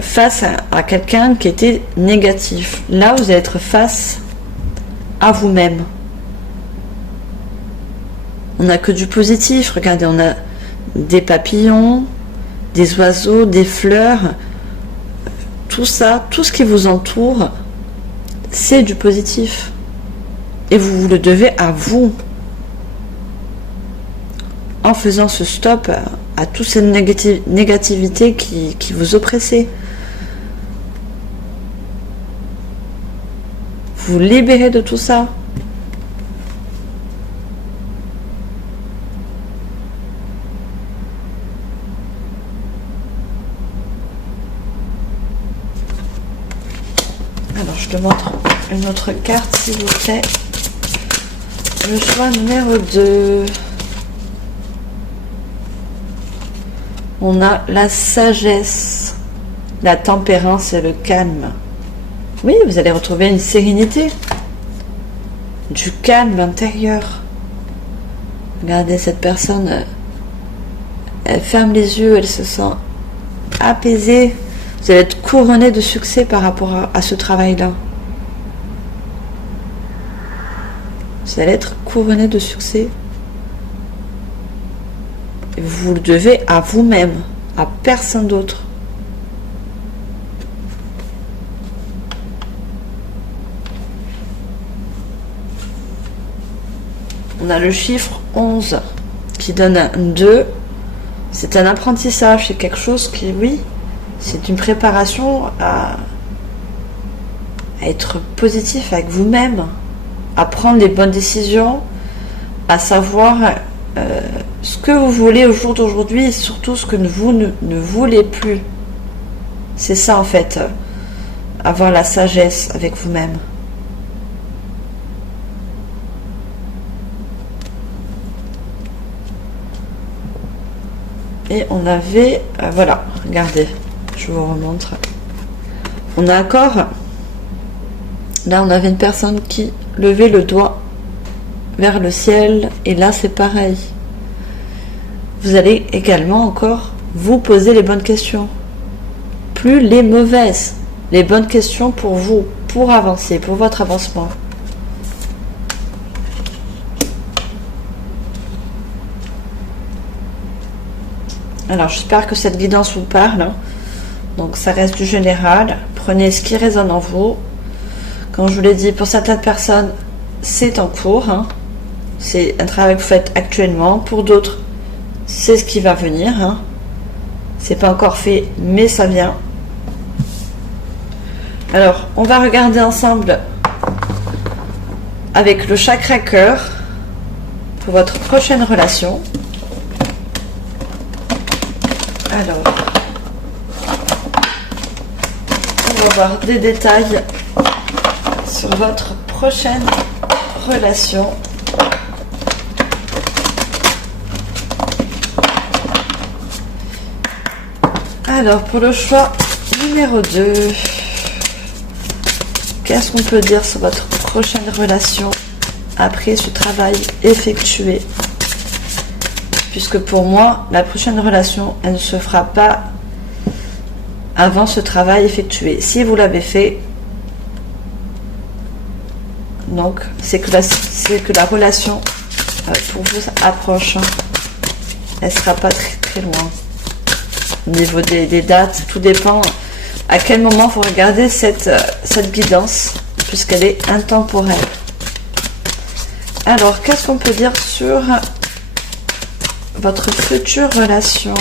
face à quelqu'un qui était négatif. Là, vous allez être face à vous-même. On n'a que du positif. Regardez, on a des papillons, des oiseaux, des fleurs. Tout ça, tout ce qui vous entoure, c'est du positif. Et vous le devez à vous. En faisant ce stop à toute cette négativité qui vous oppressait. Vous libérez de tout ça. Alors, je te montre une autre carte, s'il vous plaît. Le choix numéro 2. On a la sagesse, la tempérance et le calme. Oui, vous allez retrouver une sérénité, du calme intérieur. Regardez cette personne, elle ferme les yeux, elle se sent apaisée. Vous allez être couronné de succès par rapport à ce travail-là. Vous allez être couronné de succès. Et vous le devez à vous-même, à personne d'autre. On a le chiffre 11 qui donne un 2. C'est un apprentissage, c'est quelque chose qui, oui, c'est une préparation à être positif avec vous-même, à prendre les bonnes décisions, à savoir ce que vous voulez au jour d'aujourd'hui et surtout ce que vous ne voulez plus. C'est ça en fait, avoir la sagesse avec vous-même. Et on avait, voilà, regardez, je vous remontre. On a encore, là on avait une personne qui levait le doigt vers le ciel, et là c'est pareil. Vous allez également encore vous poser les bonnes questions. Plus les mauvaises, les bonnes questions pour vous, pour avancer, pour votre avancement. Alors j'espère que cette guidance vous parle. Donc ça reste du général. Prenez ce qui résonne en vous. Comme je vous l'ai dit, pour certaines personnes, c'est en cours. C'est un travail que vous faites actuellement. Pour d'autres, c'est ce qui va venir. C'est pas encore fait, mais ça vient. Alors, on va regarder ensemble avec le chakra cœur pour votre prochaine relation. Alors, on va voir des détails sur votre prochaine relation. Alors, pour le choix numéro 2, qu'est-ce qu'on peut dire sur votre prochaine relation après ce travail effectué? Puisque pour moi, la prochaine relation, elle ne se fera pas avant ce travail effectué. Si vous l'avez fait, Donc, c'est que la relation pour vous approche. Hein. Elle sera pas très très loin. Au niveau des dates, tout dépend à quel moment vous regardez cette guidance, puisqu'elle est intemporelle. Alors, qu'est-ce qu'on peut dire sur votre future relation?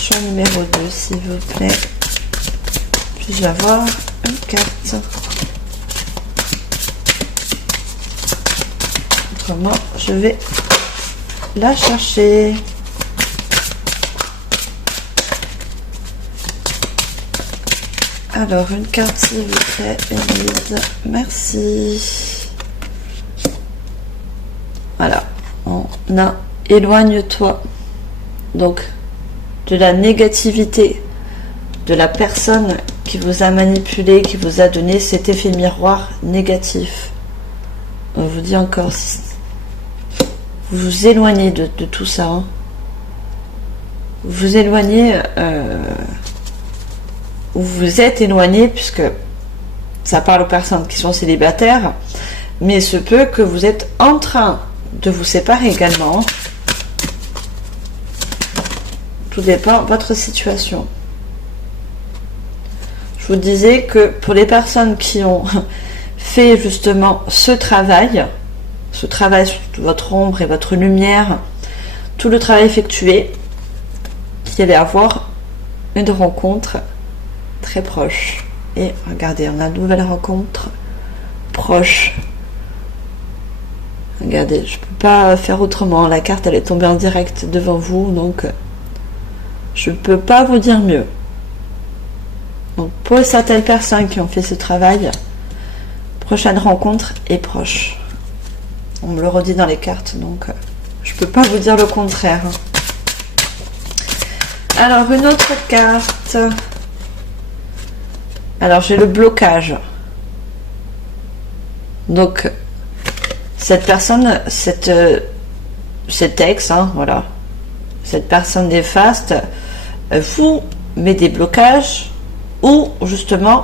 Champ numéro 2, s'il vous plaît. Puis-je avoir une carte? Autrement, je vais la chercher. Alors, une carte, s'il vous plaît, Élise. Merci. Voilà. On a éloigne-toi. Donc, de la négativité de la personne qui vous a manipulé, qui vous a donné cet effet miroir négatif. On vous dit encore, vous vous éloignez de tout ça. Hein. Vous vous éloignez, ou vous êtes éloigné, puisque ça parle aux personnes qui sont célibataires, mais il se peut que vous êtes en train de vous séparer également. Tout dépend de votre situation. Je vous disais que pour les personnes qui ont fait justement ce travail sur votre ombre et votre lumière, tout le travail effectué, qu'il y allait avoir une rencontre très proche. Et regardez, on a une nouvelle rencontre proche. Regardez, je ne peux pas faire autrement. La carte, elle est tombée en direct devant vous, donc je ne peux pas vous dire mieux. Donc, pour certaines personnes qui ont fait ce travail, prochaine rencontre est proche. On me le redit dans les cartes, donc je ne peux pas vous dire le contraire. Alors, une autre carte. Alors, j'ai le blocage. Donc, cette personne, cet ex, hein, voilà, cette personne néfaste, vous met des blocages ou justement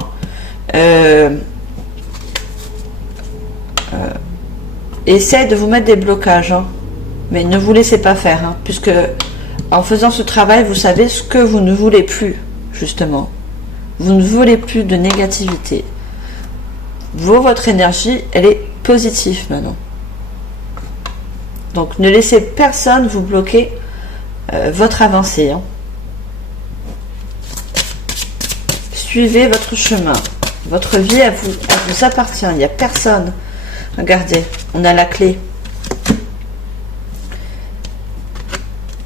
essaie de vous mettre des blocages, hein, mais ne vous laissez pas faire, hein, puisque en faisant ce travail, vous savez ce que vous ne voulez plus, justement. Vous ne voulez plus de négativité. Votre énergie, elle est positive maintenant. Donc, ne laissez personne vous bloquer votre avancée. Hein. Suivez votre chemin. Votre vie, elle vous appartient. Il n'y a personne. Regardez, on a la clé.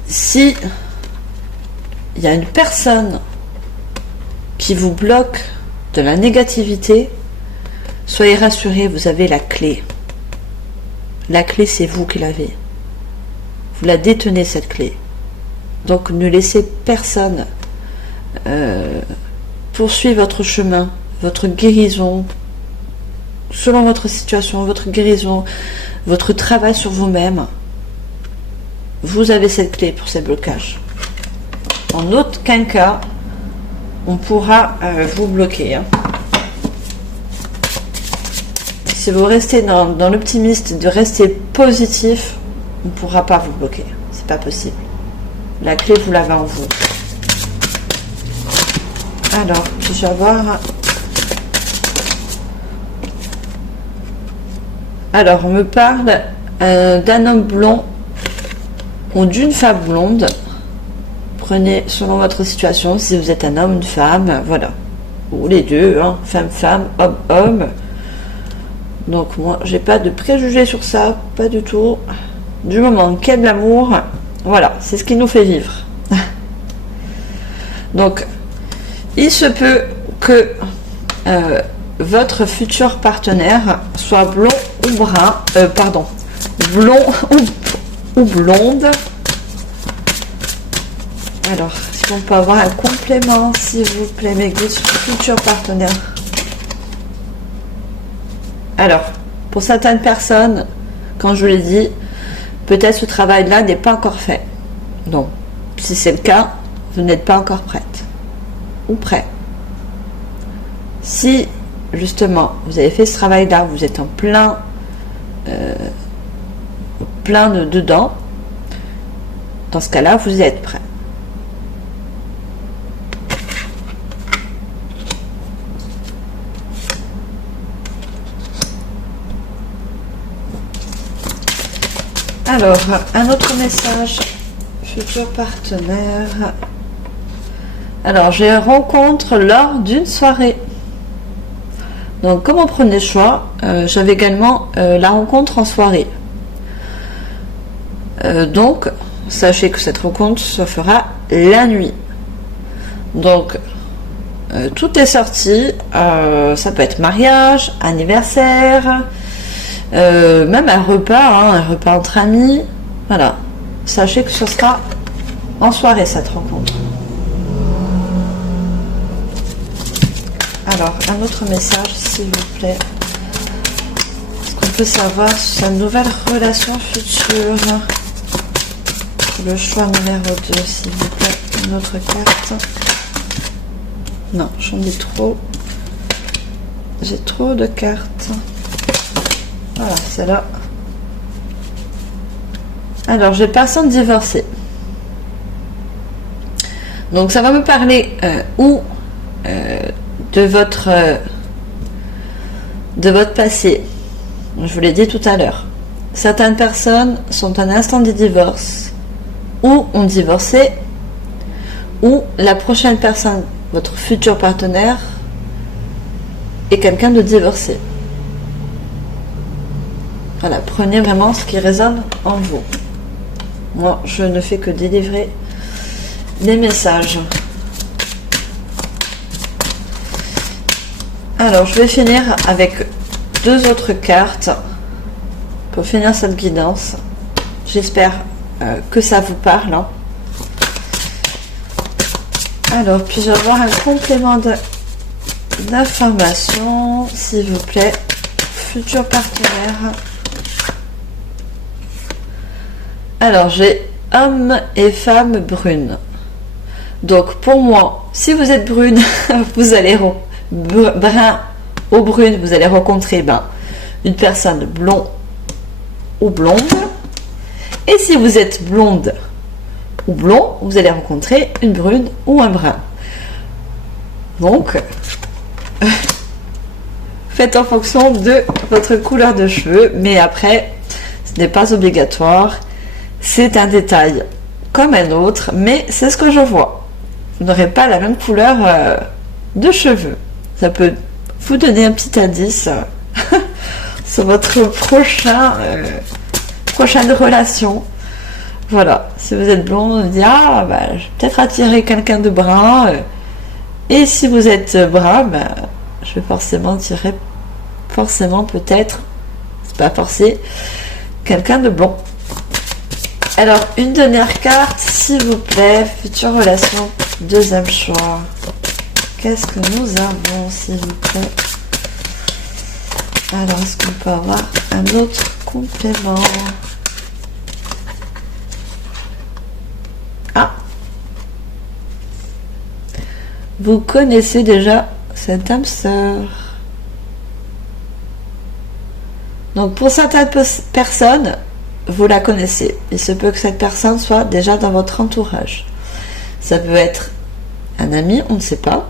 Si il y a une personne qui vous bloque de la négativité, soyez rassurés, vous avez la clé. La clé, c'est vous qui l'avez. Vous la détenez, cette clé. Donc, ne laissez personne poursuivre votre chemin, votre guérison, selon votre situation, votre guérison, votre travail sur vous-même. Vous avez cette clé pour ces blocages. En aucun cas, on pourra vous bloquer. Hein. Si vous restez dans l'optimiste, de rester positif, on ne pourra pas vous bloquer. C'est pas possible. La clé, vous l'avez en vous. Alors, puis-je avoir... Alors, on me parle d'un homme blond ou d'une femme blonde. Prenez selon votre situation, si vous êtes un homme, une femme, voilà. Ou les deux, hein, femme, homme, homme. Donc moi, j'ai pas de préjugés sur ça, pas du tout. Du moment qu'il y a de l'amour, voilà, c'est ce qui nous fait vivre. Donc, il se peut que votre futur partenaire soit blond ou brun, blond ou blonde. Alors, si on peut avoir un complément, s'il vous plaît, mes guides, futur partenaire. Alors, pour certaines personnes, quand je l'ai dit, peut-être ce travail-là n'est pas encore fait. Donc, si c'est le cas, vous n'êtes pas encore prête ou prêt. Si justement, vous avez fait ce travail-là, vous êtes en plein dedans, dans ce cas-là, vous êtes prêt. Alors, un autre message, futur partenaire. Alors, j'ai une rencontre lors d'une soirée. Donc, comme on prenait choix, j'avais également la rencontre en soirée. Donc, sachez que cette rencontre se fera la nuit. Donc, tout est sorti. Ça peut être mariage, anniversaire, même un repas entre amis. Voilà. Sachez que ce sera en soirée cette rencontre. Alors, un autre message, s'il vous plaît. Est-ce qu'on peut savoir sur sa nouvelle relation future? Le choix numéro 2, s'il vous plaît. Une autre carte. Non, j'en ai trop. J'ai trop de cartes. Voilà, c'est là. Alors, j'ai personne divorcée. Donc, ça va me parler de votre passé. Je vous l'ai dit tout à l'heure. Certaines personnes sont à un instant du divorce, ou ont divorcé, ou la prochaine personne, votre futur partenaire, est quelqu'un de divorcé. Voilà, prenez vraiment ce qui résonne en vous. Moi, je ne fais que délivrer des messages. Alors, je vais finir avec 2 autres cartes pour finir cette guidance. J'espère que ça vous parle. Hein. Alors, puis-je avoir un complément d'information, s'il vous plaît, futur partenaire. Alors, j'ai homme et femme brune. Donc, pour moi, si vous êtes brune, vous allez brun ou brune, vous allez rencontrer une personne blonde ou blonde. Et si vous êtes blonde ou blond, vous allez rencontrer une brune ou un brun. Donc, faites en fonction de votre couleur de cheveux, mais après, ce n'est pas obligatoire. C'est un détail comme un autre, mais c'est ce que je vois. Vous n'aurez pas la même couleur de cheveux. Ça peut vous donner un petit indice sur votre prochaine relation. Voilà, si vous êtes blond, vous dites je vais peut-être attirer quelqu'un de brun. Et si vous êtes brun, je vais forcément attirer peut-être, c'est pas forcé, quelqu'un de blond. Alors, une dernière carte, s'il vous plaît, future relation, deuxième choix. Qu'est-ce que nous avons, s'il vous plaît? Alors, est-ce qu'on peut avoir un autre complément? Vous connaissez déjà cette âme sœur. Donc, pour certaines personnes, vous la connaissez. Il se peut que cette personne soit déjà dans votre entourage. Ça peut être un ami, on ne sait pas.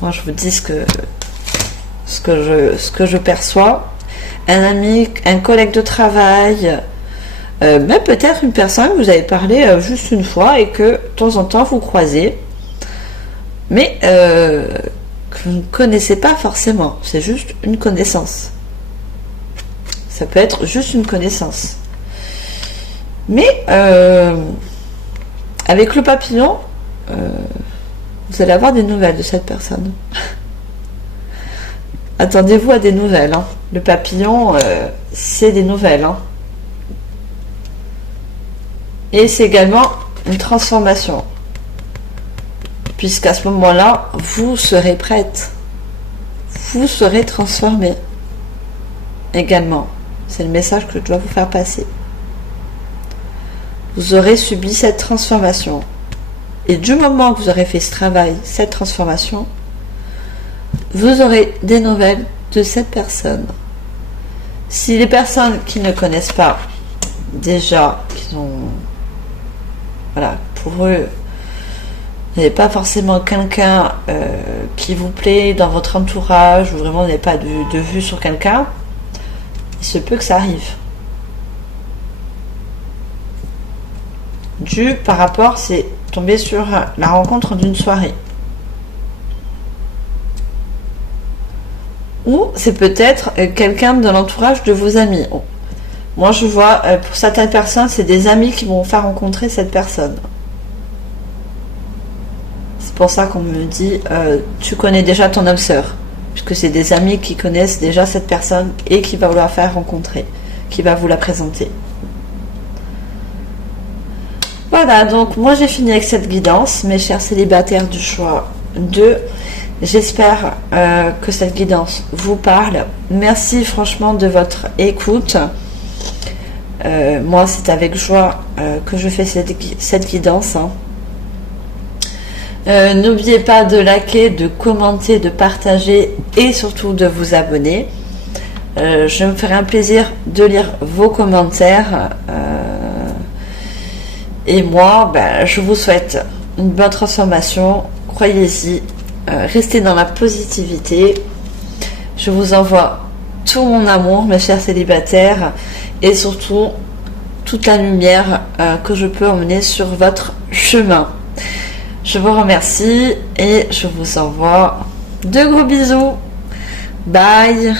Moi, je vous dis ce que je perçois. Un ami, un collègue de travail, même peut-être une personne que vous avez parlé juste une fois et que de temps en temps vous croisez, mais que vous ne connaissez pas forcément. C'est juste une connaissance. Ça peut être juste une connaissance. Mais avec le papillon, vous allez avoir des nouvelles de cette personne. Attendez-vous à des nouvelles. Hein. Le papillon, c'est des nouvelles. Hein. Et c'est également une transformation. Puisqu'à ce moment-là, vous serez prête. Vous serez transformée. Également. C'est le message que je dois vous faire passer. Vous aurez subi cette transformation. Et du moment que vous aurez fait ce travail, cette transformation, vous aurez des nouvelles de cette personne. Si les personnes qui ne connaissent pas déjà, qui ont, voilà, pour eux, vous n'avez pas forcément quelqu'un qui vous plaît dans votre entourage, ou vraiment vous n'avez pas de vue sur quelqu'un, il se peut que ça arrive. Par rapport, c'est tombé sur la rencontre d'une soirée. Ou c'est peut-être quelqu'un de l'entourage de vos amis. Moi, je vois, pour certaines personnes, c'est des amis qui vont faire rencontrer cette personne. C'est pour ça qu'on me dit, tu connais déjà ton âme sœur. Puisque c'est des amis qui connaissent déjà cette personne et qui va vous la faire rencontrer, qui va vous la présenter. Voilà, donc moi j'ai fini avec cette guidance, mes chers célibataires du choix 2. J'espère que cette guidance vous parle. Merci franchement de votre écoute. Moi c'est avec joie que je fais cette guidance. N'oubliez pas de liker, de commenter, de partager et surtout de vous abonner. Je me ferai un plaisir de lire vos commentaires. Et moi, je vous souhaite une bonne transformation. Croyez-y. Restez dans la positivité. Je vous envoie tout mon amour, mes chers célibataires. Et surtout, toute la lumière que je peux emmener sur votre chemin. Je vous remercie et je vous envoie de gros bisous. Bye.